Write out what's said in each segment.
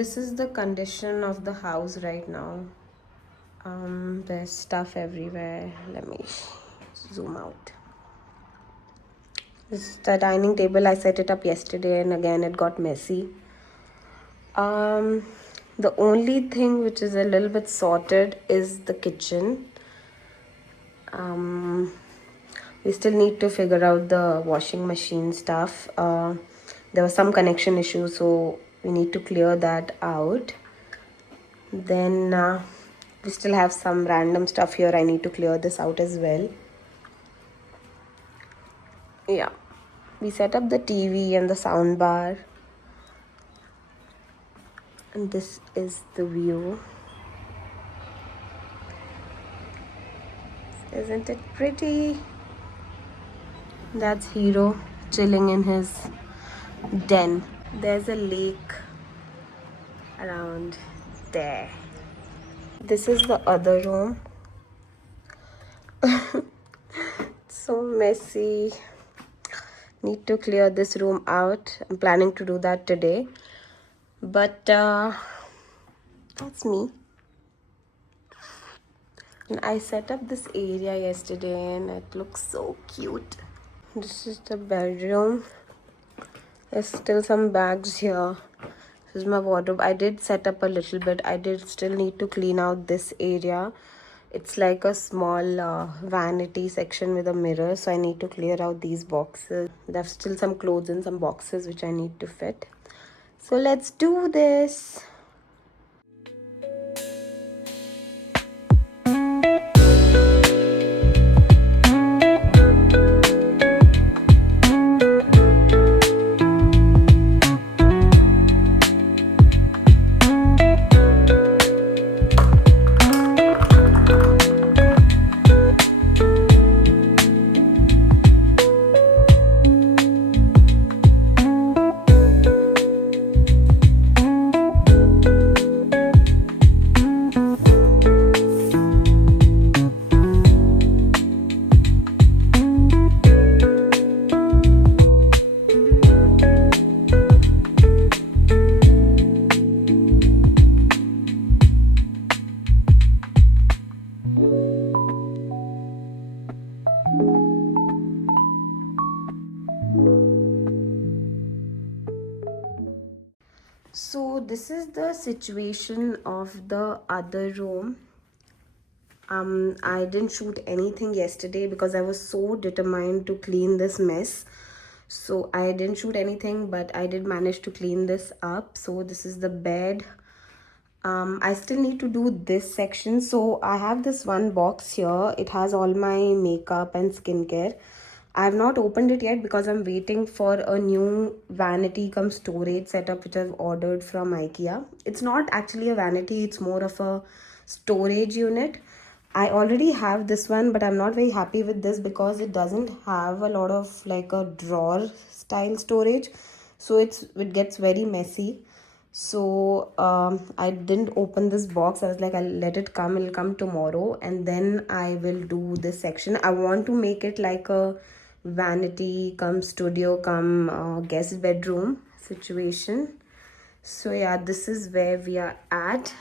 this is the condition of the house right now. There's stuff everywhere. Let me zoom out. This is the dining table. I set it up yesterday and again it got messy. The only thing which is a little bit sorted is the kitchen. We still need to figure out the washing machine stuff. There was some connection issue, so we need to clear that out. Then we still have some random stuff here. I need to clear this out as well. Yeah, we set up the TV and the sound bar, and this is the view. Isn't it pretty? That's Hero chilling in his den. There's a lake around there. This is the other room. So messy. Need to clear this room out. I'm planning to do that today. But that's me. And I set up this area yesterday and it looks so cute. This is the bedroom. There's still some bags here. This is my wardrobe. I did set up a little bit. I did still need to clean out this area. It's like a small vanity section with a mirror. So I need to clear out these boxes. There's still some clothes in some boxes which I need to fit. So let's do this. So this is the situation of the other room. I didn't shoot anything yesterday because I was so determined to clean this mess. So I didn't shoot anything, but I did manage to clean this up. So this is the bed. I still need to do this section. So I have this one box here. It has all my makeup and skincare. I have not opened it yet because I'm waiting for a new vanity cum storage setup which I've ordered from Ikea. It's not actually a vanity, it's more of a storage unit. I already have this one, but I'm not very happy with this because it doesn't have a lot of like a drawer style storage. So it gets very messy. So I didn't open this box. I was like, I'll let it come. It'll come tomorrow and then I will do this section. I want to make it like a vanity cum studio cum guest bedroom situation. So yeah, this is where we are at.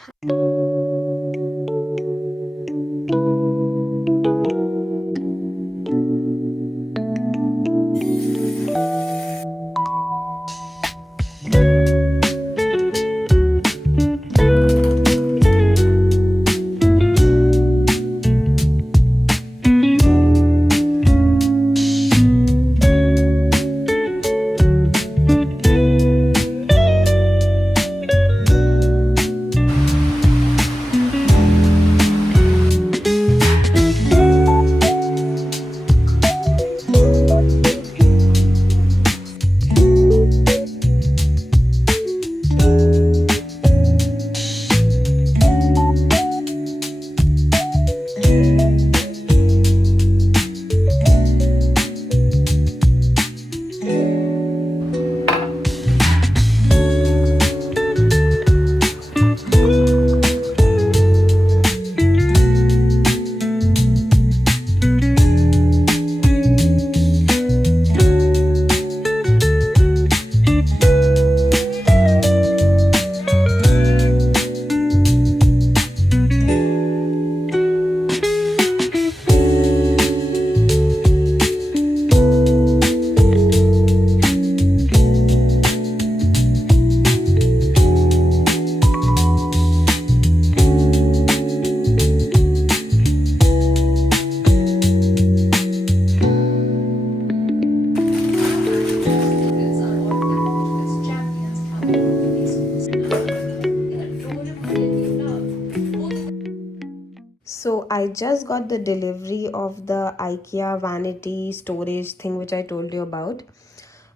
So I just got the delivery of the Ikea vanity storage thing which I told you about.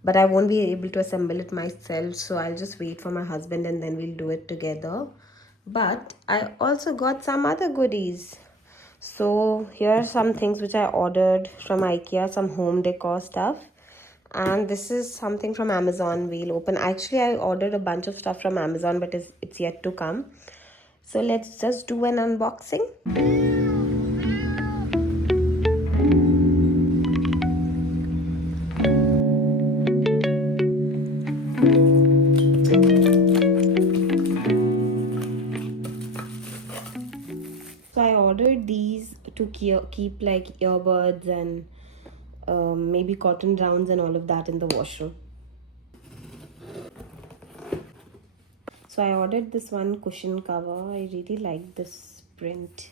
But I won't be able to assemble it myself, so I'll just wait for my husband and then we'll do it together. But I also got some other goodies. So here are some things which I ordered from Ikea, some home decor stuff. And this is something from Amazon. We'll open. Actually, I ordered a bunch of stuff from Amazon, but it's yet to come. So let's just do an unboxing. So I ordered these to keep like earbuds and maybe cotton rounds and all of that in the washroom. So I ordered this one cushion cover. I really like this print.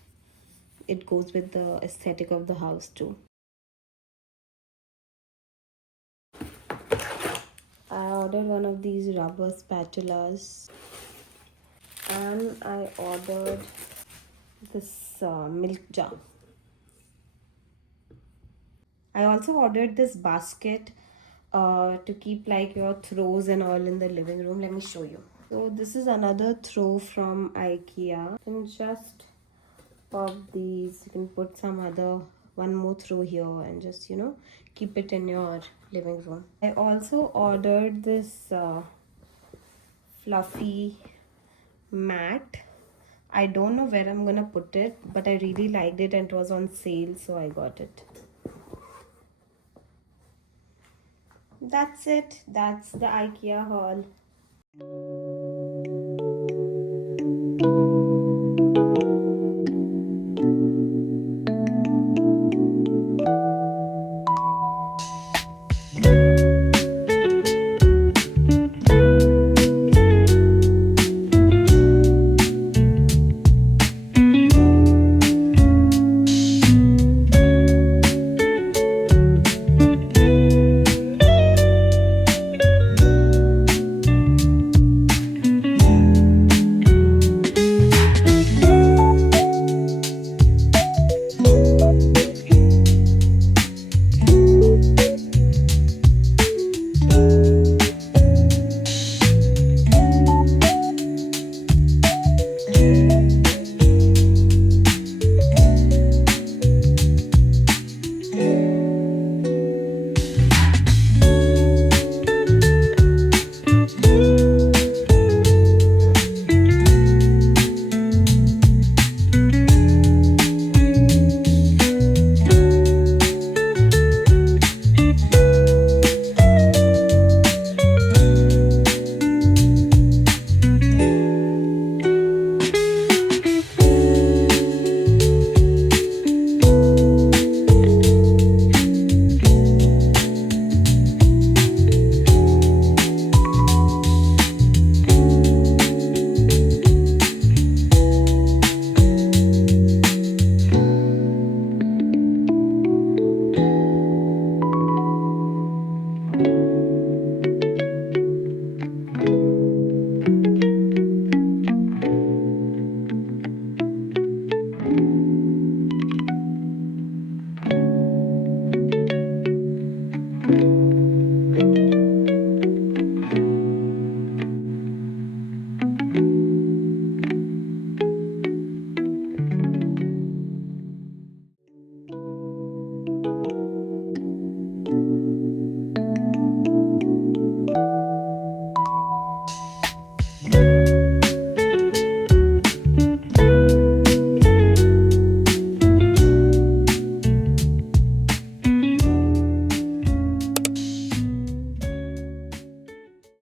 It goes with the aesthetic of the house too. I ordered one of these rubber spatulas, and I ordered this milk jar. I also ordered this basket to keep like your throws and all in the living room. Let me show you. So this is another throw from Ikea. You can just pop these. You can put some other one more throw here and just keep it in your living room. I also ordered this fluffy mat. I don't know where I'm gonna put it, but I really liked it and it was on sale, so I got it. That's it. That's the Ikea haul.